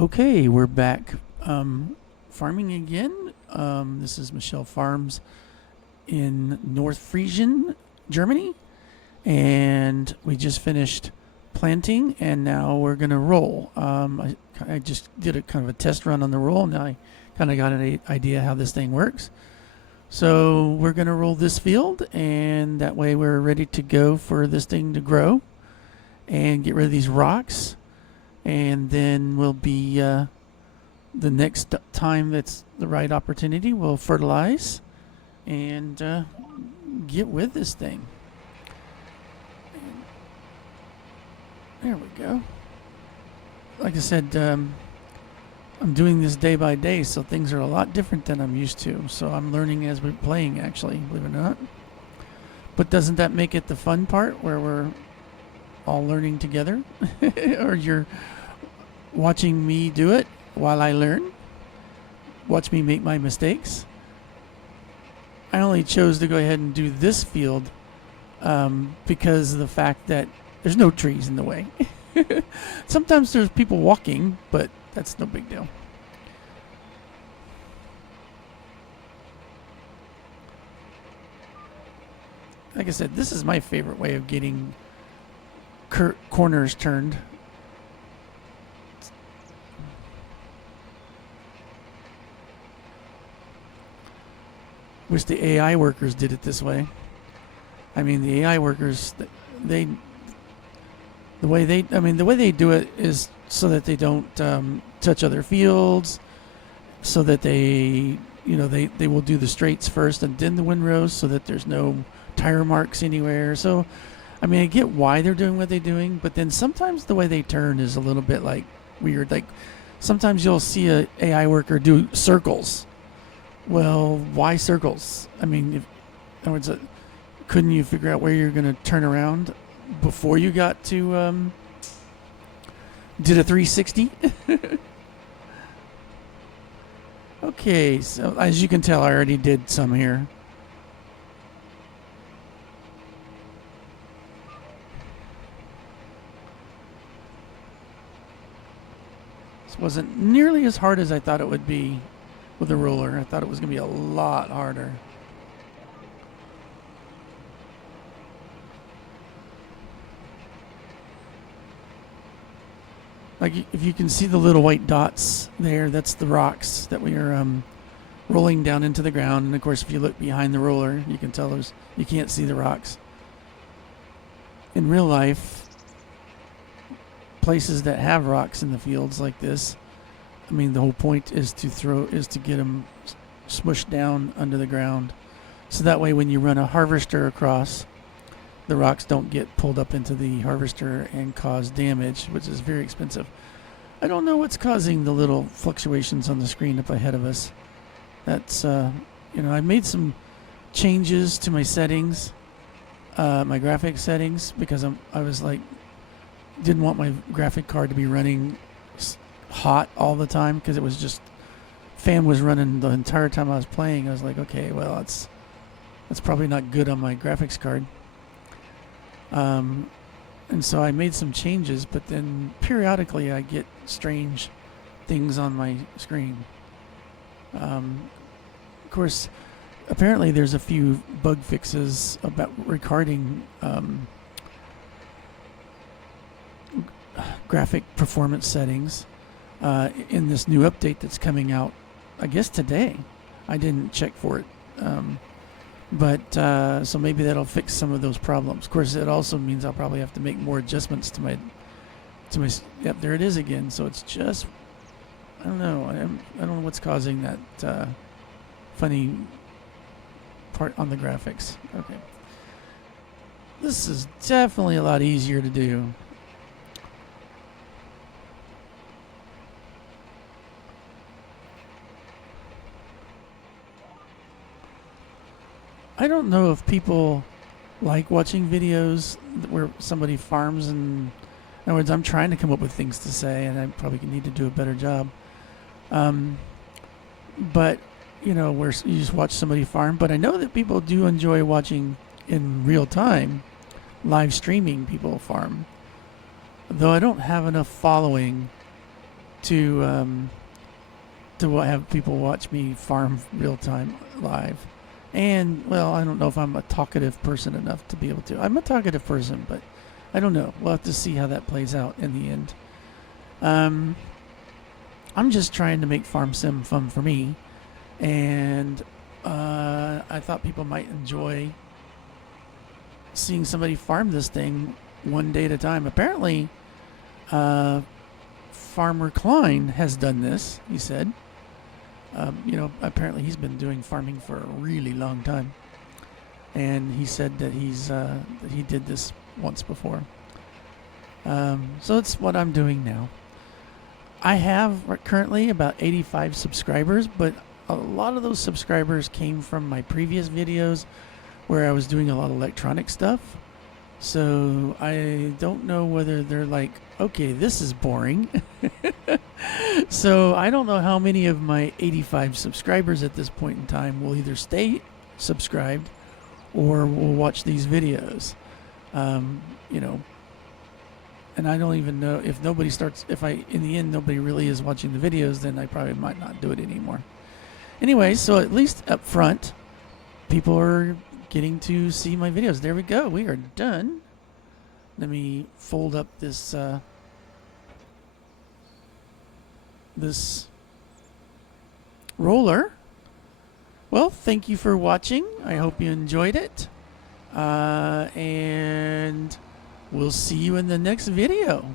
Okay, we're back farming again. This is Michelle Farms in North Friesian, Germany. And we just finished planting and now we're going to roll. I just did a kind of a test run on the roll. Now I kind of got an idea how this thing works. So we're going to roll this field and that way we're ready to go for this thing to grow and get rid of these rocks. And then we'll be the next time it's the right opportunity, we'll fertilize and get with this thing. There we go. Like I said, I'm doing this day by day, so things are a lot different than I'm used to. So I'm learning as we're playing, actually, believe it or not. But doesn't that make it the fun part where we're all learning together? Or you're watching me do it while I learn? Watch me make my mistakes? I only chose to go ahead and do this field because of the fact that there's no trees in the way. Sometimes there's people walking, but that's no big deal. Like I said, this is my favorite way of getting corners turned. Wish the AI workers did it this way. I mean, the AI workers, the way they do it is so that they don't touch other fields, so that they will do the straights first and then the windrows, so that there's no tire marks anywhere. So, I mean, I get why they're doing what they're doing, but then sometimes the way they turn is a little bit like weird. Like sometimes you'll see a AI worker do circles. Well, why circles? I mean, in other words, couldn't you figure out where you're going to turn around before you got to did a 360? Okay, so as you can tell, I already did some here. This wasn't nearly as hard as I thought it would be with a roller. I thought it was going to be a lot harder. Like if you can see the little white dots there, that's the rocks that we are rolling down into the ground. And of course, if you look behind the roller, you can tell you can't see the rocks. In real life, places that have rocks in the fields like this, I mean, the whole point is to get them smushed down under the ground. So that way when you run a harvester across, the rocks don't get pulled up into the harvester and cause damage, which is very expensive. I don't know what's causing the little fluctuations on the screen up ahead of us. That's, I made some changes to my settings, my graphic settings, because I was like, didn't want my graphic card to be running hot all the time, because it was just fan was running the entire time I was playing. I was like, okay, well, that's probably not good on my graphics card. And so I made some changes, but then periodically I get strange things on my screen. Of course, apparently there's a few bug fixes about recording graphic performance settings in this new update that's coming out, I guess today. I didn't check for it. But so maybe that'll fix some of those problems. Of course, it also means I'll probably have to make more adjustments to my. Yep, there it is again. So it's just, I don't know. I don't know what's causing that funny part on the graphics. Okay, this is definitely a lot easier to do. I don't know if people like watching videos where somebody farms, and in other words, I'm trying to come up with things to say, and I probably need to do a better job. But where you just watch somebody farm. But I know that people do enjoy watching in real time, live streaming people farm. Though I don't have enough following to have people watch me farm real time live. And well, I don't know if I'm a talkative person enough to be able to. I'm a talkative person, but I don't know. We'll have to see how that plays out in the end. I'm just trying to make farm sim fun for me, and I thought people might enjoy seeing somebody farm this thing one day at a time. Apparently, Farmer Klein has done this, he said. Apparently he's been doing farming for a really long time. And he said that he did this once before. So it's what I'm doing now. I have currently about 85 subscribers, but a lot of those subscribers came from my previous videos where I was doing a lot of electronic stuff. So I don't know whether they're like, okay, this is boring. So I don't know how many of my 85 subscribers at this point in time will either stay subscribed or will watch these videos. And I don't even know if in the end nobody really is watching the videos, then I probably might not do it anymore. Anyway, so at least up front, people are getting to see my videos. There we go. We are done. Let me fold up this this roller. Well, thank you for watching. I hope you enjoyed it. And we'll see you in the next video.